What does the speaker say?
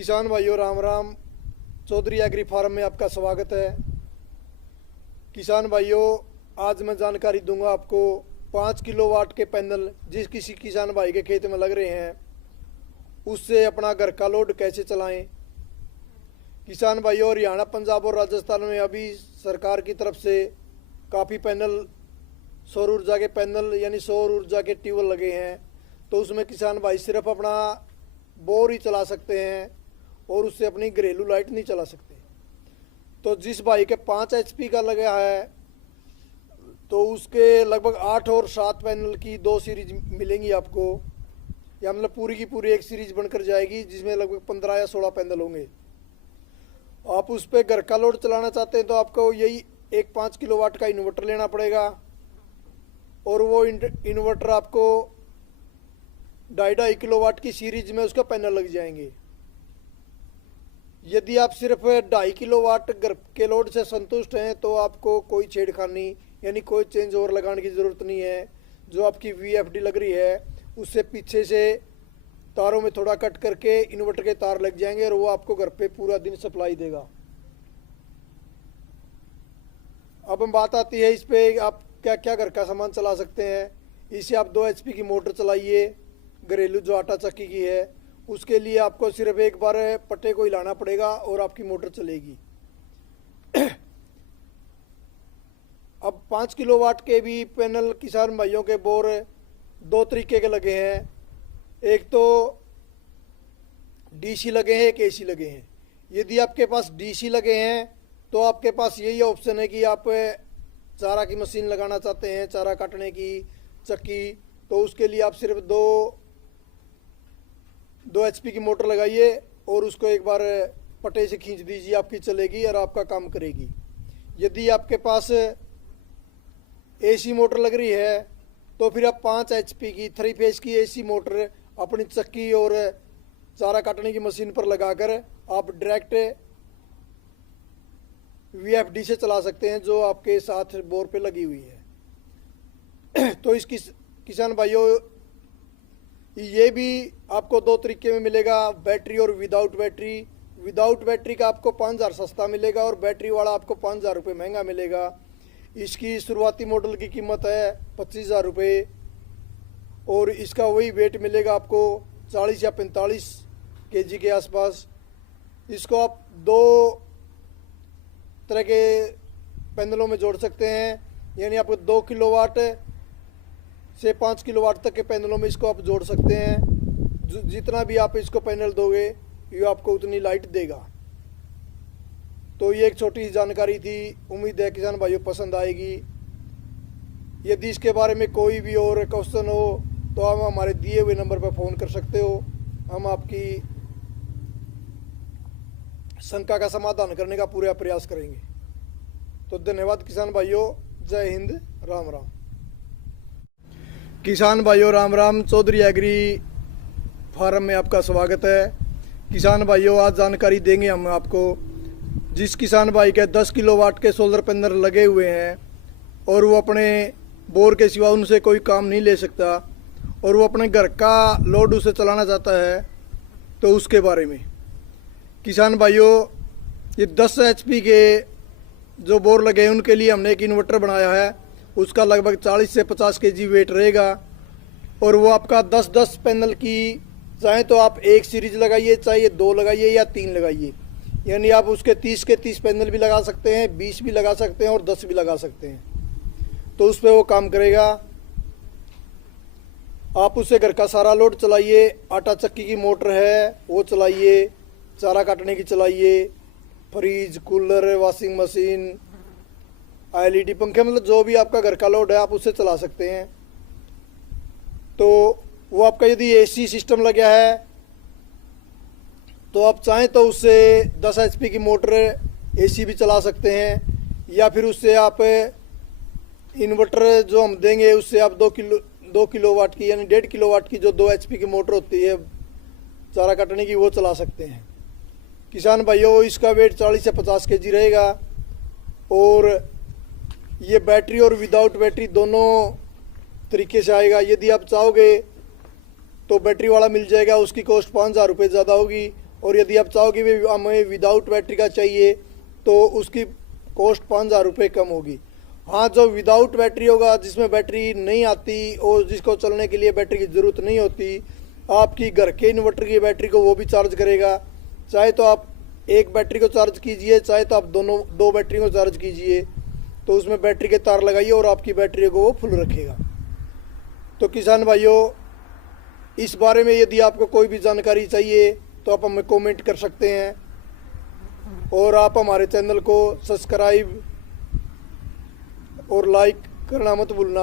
किसान भाइयों Ram Ram. Chaudhary agree farm में आपका स्वागत है। किसान भाइयों, आज मैं जानकारी दूंगा आपको 5 किलोवाट के पैनल जिस किसी किसान भाई के खेत में लग रहे हैं उससे अपना घर का लोड कैसे चलाएं। किसान भाइयों, हरियाणा, पंजाब और राजस्थान में अभी सरकार की तरफ से काफ़ी पैनल, सौर ऊर्जा के पैनल यानी सौर ऊर्जा के ट्यूबवेल लगे हैं, तो उसमें किसान भाई सिर्फ अपना बोर ही चला सकते हैं और उससे अपनी घरेलू लाइट नहीं चला सकते। तो जिस भाई के 5 HP का लगा है तो उसके लगभग 8 और 7 पैनल की 2 सीरीज मिलेंगी आपको, या मतलब पूरी की पूरी एक सीरीज बनकर जाएगी जिसमें लगभग 15 या 16 पैनल होंगे। आप उस पर घर का लोड चलाना चाहते हैं तो आपको यही एक 5 किलोवाट का इन्वर्टर लेना पड़ेगा और वो इन्वर्टर आपको 2.5 किलोवाट की सीरीज में उसका पैनल लग जाएंगे। यदि आप सिर्फ 2.5 किलोवाट घर के लोड से संतुष्ट हैं तो आपको कोई छेड़खानी यानी कोई चेंज ओवर लगाने की ज़रूरत नहीं है। जो आपकी VFD लग रही है उससे पीछे से तारों में थोड़ा कट करके इन्वर्टर के तार लग जाएंगे और वो आपको घर पे पूरा दिन सप्लाई देगा। अब हम बात आती है इस पे आप क्या क्या घर का सामान चला सकते हैं। इसे आप 2 HP की मोटर चलाइए, घरेलू जो आटा चक्की की है, उसके लिए आपको सिर्फ एक बार पट्टे को हिलाना पड़ेगा और आपकी मोटर चलेगी। अब 5 किलोवाट के भी पैनल किसान भाइयों के बोर 2 तरीके के लगे हैं। एक तो DC लगे हैं, एक AC लगे हैं। यदि आपके पास DC लगे हैं तो आपके पास यही ऑप्शन है कि आप चारा की मशीन लगाना चाहते हैं, चारा काटने की चक्की, तो उसके लिए आप सिर्फ 2 HP की मोटर लगाइए और उसको एक बार पट्टे से खींच दीजिए, आपकी चलेगी और आपका काम करेगी। यदि आपके पास AC मोटर लग रही है तो फिर आप 5 HP की 3 फेज की AC मोटर अपनी चक्की और चारा काटने की मशीन पर लगाकर आप डायरेक्ट VFD से चला सकते हैं जो आपके साथ बोर पे लगी हुई है। तो इस किसान भाइयों, ये भी आपको 2 तरीके में मिलेगा, बैटरी और विदाउट बैटरी। विदाउट बैटरी का आपको 5,000 सस्ता मिलेगा और बैटरी वाला आपको 5,000 रुपये महंगा मिलेगा। इसकी शुरुआती मॉडल की कीमत है 25,000 रुपये और इसका वही वेट मिलेगा आपको 40 या 45 kg के आसपास। इसको आप 2 तरह के पैनलों में जोड़ सकते हैं, यानी आपको 2 किलोवाट से 5 किलोवाट तक के पैनलों में इसको आप जोड़ सकते हैं। जितना भी आप इसको पैनल दोगे ये आपको उतनी लाइट देगा। तो ये एक छोटी सी जानकारी थी, उम्मीद है किसान भाइयों पसंद आएगी। यदि इसके बारे में कोई भी और क्वेश्चन हो तो आप हमारे दिए हुए नंबर पर फ़ोन कर सकते हो, हम आपकी शंका का समाधान करने का पूरा प्रयास करेंगे। तो धन्यवाद किसान भाइयों, जय हिंद, राम राम। किसान भाइयों राम राम, चौधरी एग्री फार्म में आपका स्वागत है। किसान भाइयों, आज जानकारी देंगे हम आपको, जिस किसान भाई के 10 किलोवाट के सोलर पैनल लगे हुए हैं और वो अपने बोर के सिवा उनसे कोई काम नहीं ले सकता और वो अपने घर का लोड उसे चलाना चाहता है, तो उसके बारे में। किसान भाइयों, ये 10 HP के जो बोर लगे हैं उनके लिए हमने एक इन्वर्टर बनाया है। उसका लगभग 40 से 50 kg वेट रहेगा और वो आपका 10-10 पैनल की, चाहे तो आप एक सीरीज लगाइए, चाहे 2 लगाइए या 3 लगाइए, यानी आप उसके 30 के 30 पैनल भी लगा सकते हैं, 20 भी लगा सकते हैं और 10 भी लगा सकते हैं, तो उस पर वो काम करेगा। आप उससे घर का सारा लोड चलाइए, आटा चक्की की मोटर है वो चलाइए, चारा काटने की चलाइए, fridge, cooler, washing machine, LED पंखे, मतलब जो भी आपका घर का लोड है आप उससे चला सकते हैं। तो वो आपका यदि AC सिस्टम लगा है तो आप चाहें तो उससे 10 HP की मोटर AC भी चला सकते हैं, या फिर उससे आप इन्वर्टर जो हम देंगे उससे आप 2 किलोवाट की यानी 1.5 किलोवाट की जो 2 HP की मोटर होती है चारा काटने की, वो चला सकते हैं। किसान भाइयों, इसका वेट 40 से 50 kg रहेगा और ये बैटरी और विदाउट बैटरी दोनों तरीके से आएगा। यदि आप चाहोगे तो बैटरी वाला मिल जाएगा, उसकी कॉस्ट 5,000 रुपये ज़्यादा होगी और यदि आप चाहोगे भी हमें विदाउट बैटरी का चाहिए तो उसकी कॉस्ट 5,000 रुपये कम होगी। हाँ, जो विदाउट बैटरी होगा, जिसमें बैटरी नहीं आती और जिसको चलने के लिए बैटरी की ज़रूरत नहीं होती, आपकी घर के इन्वर्टर की बैटरी को वो भी चार्ज करेगा। चाहे तो आप एक बैटरी को चार्ज कीजिए, चाहे तो आप दो बैटरी को चार्ज कीजिए, तो उसमें बैटरी के तार लगाइए और आपकी बैटरी को वो फुल रखेगा। तो किसान भाइयों, इस बारे में यदि आपको कोई भी जानकारी चाहिए तो आप हमें कमेंट कर सकते हैं, और आप हमारे चैनल को सब्सक्राइब और लाइक करना मत भूलना।